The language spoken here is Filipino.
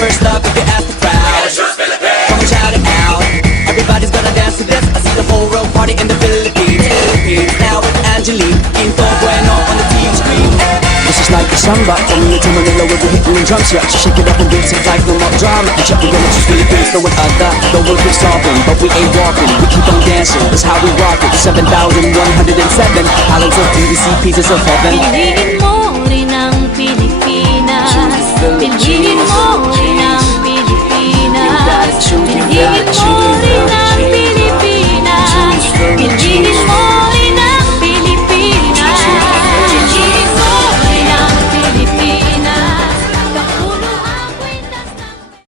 first up if you ask the crowd. Come on, shout it out. Everybody's gonna dance to this. I see the whole world party in the Philippines. Now with Angelique, Quinto Bueno on the TV screen. This is like a samba, coming into Manila with the hitting and drums. Yeah, shake it up and beats it like no more drama. And check the village is Philippines, no one other. The world keeps stopping, but we ain't walking. We keep on dancing, that's how we rock it. 7,107 islands of beauty, see pieces of heaven.